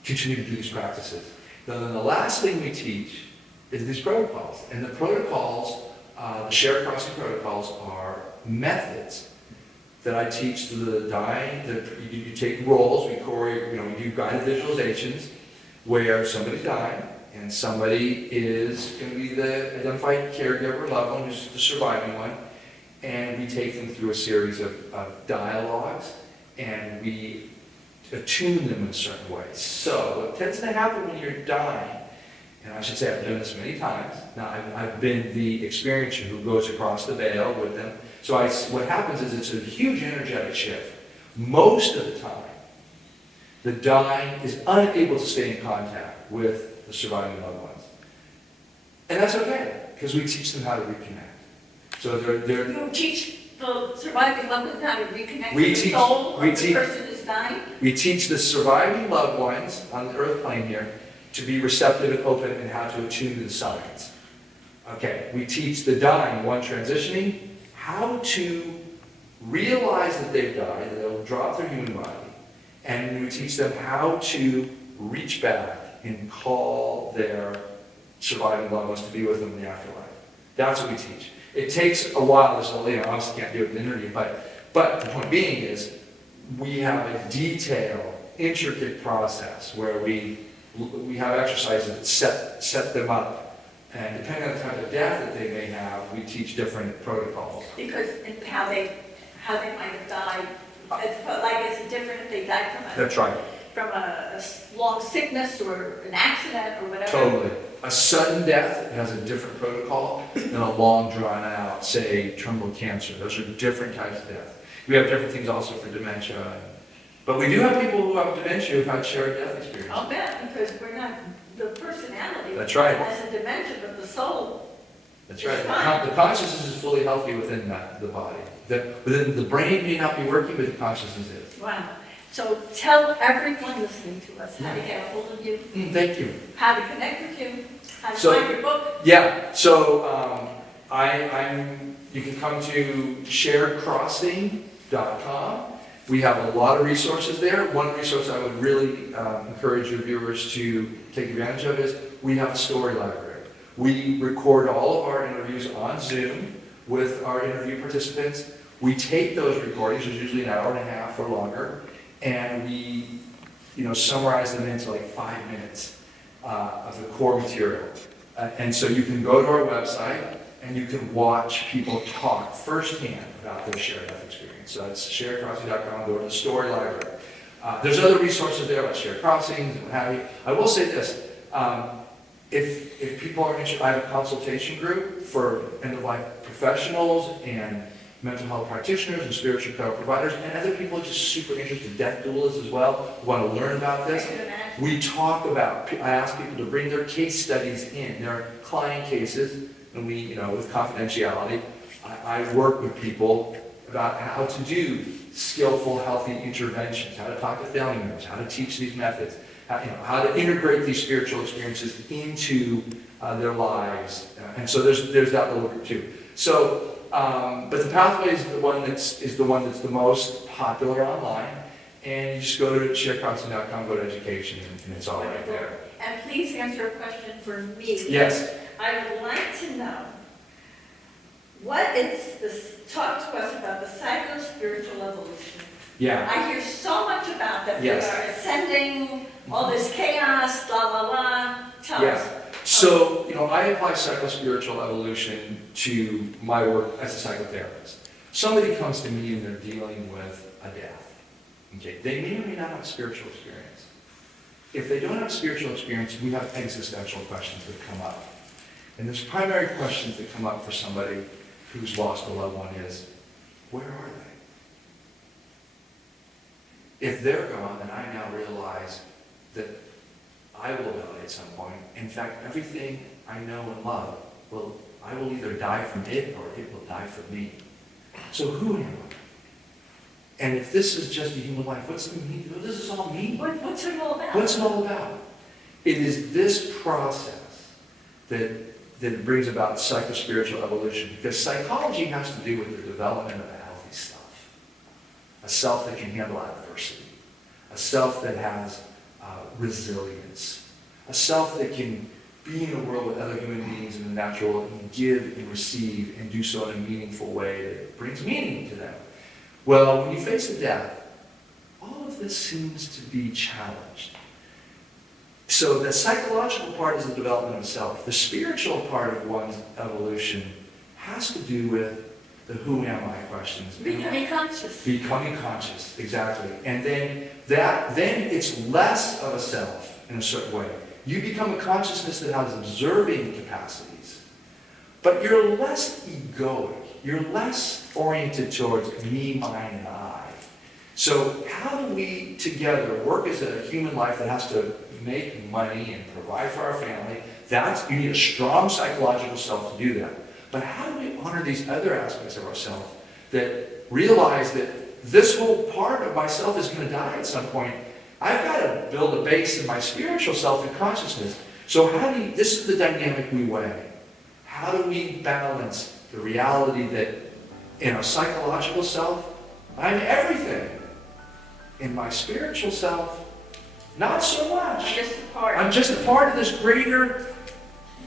continue to do these practices. Then the last thing we teach is these protocols. And the protocols, the shared crossing protocols, are methods that I teach to the dying. That you take roles, we do guided visualizations where somebody's dying and somebody is going to be the identified caregiver, loved one, who's the surviving one, and we take them through a series of dialogues, and we attune them in certain ways. So what tends to happen when you're dying, and I should say I've done this many times, now I've been the experiencer who goes across the veil with them. So what happens is it's a huge energetic shift. Most of the time, the dying is unable to stay in contact with the surviving loved ones. And that's okay, because we teach them how to reconnect. So they're You teach the surviving loved ones how to reconnect We with the teach- soul we of the teach- person who's dying? We teach the surviving loved ones on the earth plane here to be receptive and open and how to attune to the signs. Okay, we teach the dying, one transitioning, how to realize that they've died, that they'll drop their human body, and we teach them how to reach back and call their surviving loved ones to be with them in the afterlife. That's what we teach. It takes a while, so obviously can't do it in an interview, but the point being is we have a detailed, intricate process where we have exercises that set them up. And depending on the type of death that they may have, we teach different protocols. Because how they might have died, it's different if they died That's right. from a long sickness or an accident or whatever. Totally. A sudden death has a different protocol than a long drawn out, say, terminal cancer. Those are different types of death. We have different things also for dementia. But we do have people who have dementia who've had shared death experience. I'll bet, because we're not the personality. That's right. As a dimension of the soul. That's right. The consciousness is fully healthy within the body. Within the brain may not be working, but the consciousness is. Wow. So tell everyone listening to us how to get a hold of you, Thank you. how to connect with you, how to So- find your book. Yeah. So you can come to sharedcrossing.com. We have a lot of resources there. One resource I would really encourage your viewers to take advantage of is we have a story library. We record all of our interviews on Zoom with our interview participants. We take those recordings, which is usually an hour and a half or longer, and we summarize them into like 5 minutes of the core material. And so you can go to our website and you can watch people talk firsthand about their shared death experience. So that's sharedcrossing.com, go to the story library. There's other resources there about shared crossings and what have you. I will say this, if people are interested, I have a consultation group for end-of-life professionals and mental health practitioners and spiritual care providers and other people just super interested, death doulas as well, who want to learn about this. We talk about, I ask people to bring their case studies in, their client cases, and we, with confidentiality, I work with people about how to do skillful, healthy interventions, how to talk to family members, how to teach these methods, how to integrate these spiritual experiences into their lives. And so there's that little group too. So, but the pathway is the one that's the most popular online. And you just go to sharecrossing.com, go to education, and it's all right there. And please answer a question for me. Yes. I would like to know, what is this, talk to us about the psycho-spiritual evolution. Yeah. I hear so much about that. Yes. We are ascending, all this chaos, blah, blah, blah. Tell us. So, I apply psycho-spiritual evolution to my work as a psychotherapist. Somebody comes to me and they're dealing with a death. Okay, they may or may not have a spiritual experience. If they don't have a spiritual experience, we have existential questions that come up. And there's primary questions that come up for somebody who's lost a loved one is, where are they? If they're gone, then I now realize that I will die at some point. In fact, everything I know and love, I will either die from it or it will die from me. So who am I? And if this is just a human life, what's the meaning? This is all me. What's it all about? What's it all about? It is this process that brings about psycho-spiritual evolution, because psychology has to do with the development of a healthy self. A self that can handle adversity. A self that has resilience. A self that can be in a world with other human beings in the natural world and give and receive and do so in a meaningful way that brings meaning to them. Well, when you face a death, all of this seems to be challenged. So the psychological part is the development of self. The spiritual part of one's evolution has to do with the who am I questions. Becoming conscious. Becoming conscious, exactly. And then it's less of a self in a certain way. You become a consciousness that has observing capacities, but you're less egoic. You're less oriented towards me, mine, and I. So how do we together work as a human life that has to make money and provide for our family? You need a strong psychological self to do that. But how do we honor these other aspects of ourselves that realize that this whole part of myself is going to die at some point? I've got to build a base in my spiritual self and consciousness. So this is the dynamic we weigh. How do we balance the reality that in our psychological self, I'm everything. In my spiritual self, not so much. I'm just a part of this greater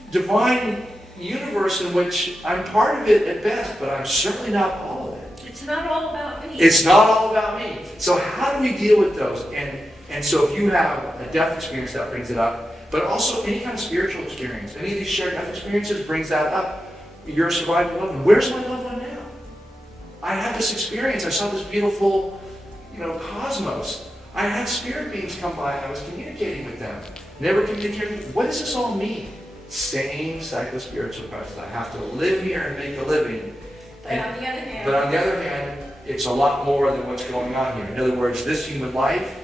divine universe in which I'm part of it at best, but I'm certainly not all of it. It's not all about me. It's not all about me. So how do we deal with those? And so if you have a death experience, that brings it up. But also any kind of spiritual experience, any of these shared death experiences brings that up. You're a surviving loved one. Where's my loved one now? I had this experience. I saw this beautiful, cosmos. I had spirit beings come by and I was communicating with them. Never communicating. What does this all mean? Same psycho-spiritual questions. I have to live here and make a living. But on the other hand, it's a lot more than what's going on here. In other words, this human life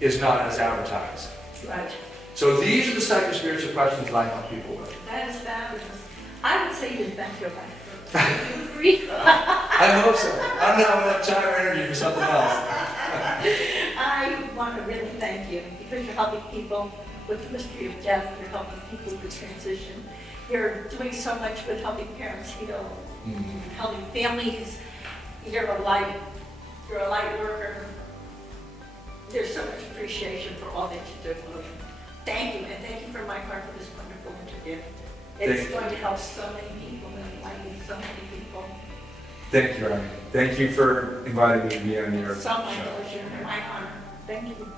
is not as advertised. Right. So these are the type of spiritual questions that I help people with. That is fabulous. I would say you spent your life for it. Do you agree? I hope so. I don't know how much time or energy for something else. I want to really thank you because you're helping people with the mystery of death. You're helping people with transition. You're doing so much with helping parents heal, helping families. You're a light worker. There's so much appreciation for all that you do. Thank you, and thank you from my heart for this wonderful interview. It's going to help so many people and enlighten so many people. Thank you, Amy. Thank you for inviting me to be on your So my show. pleasure, my honor. Thank you.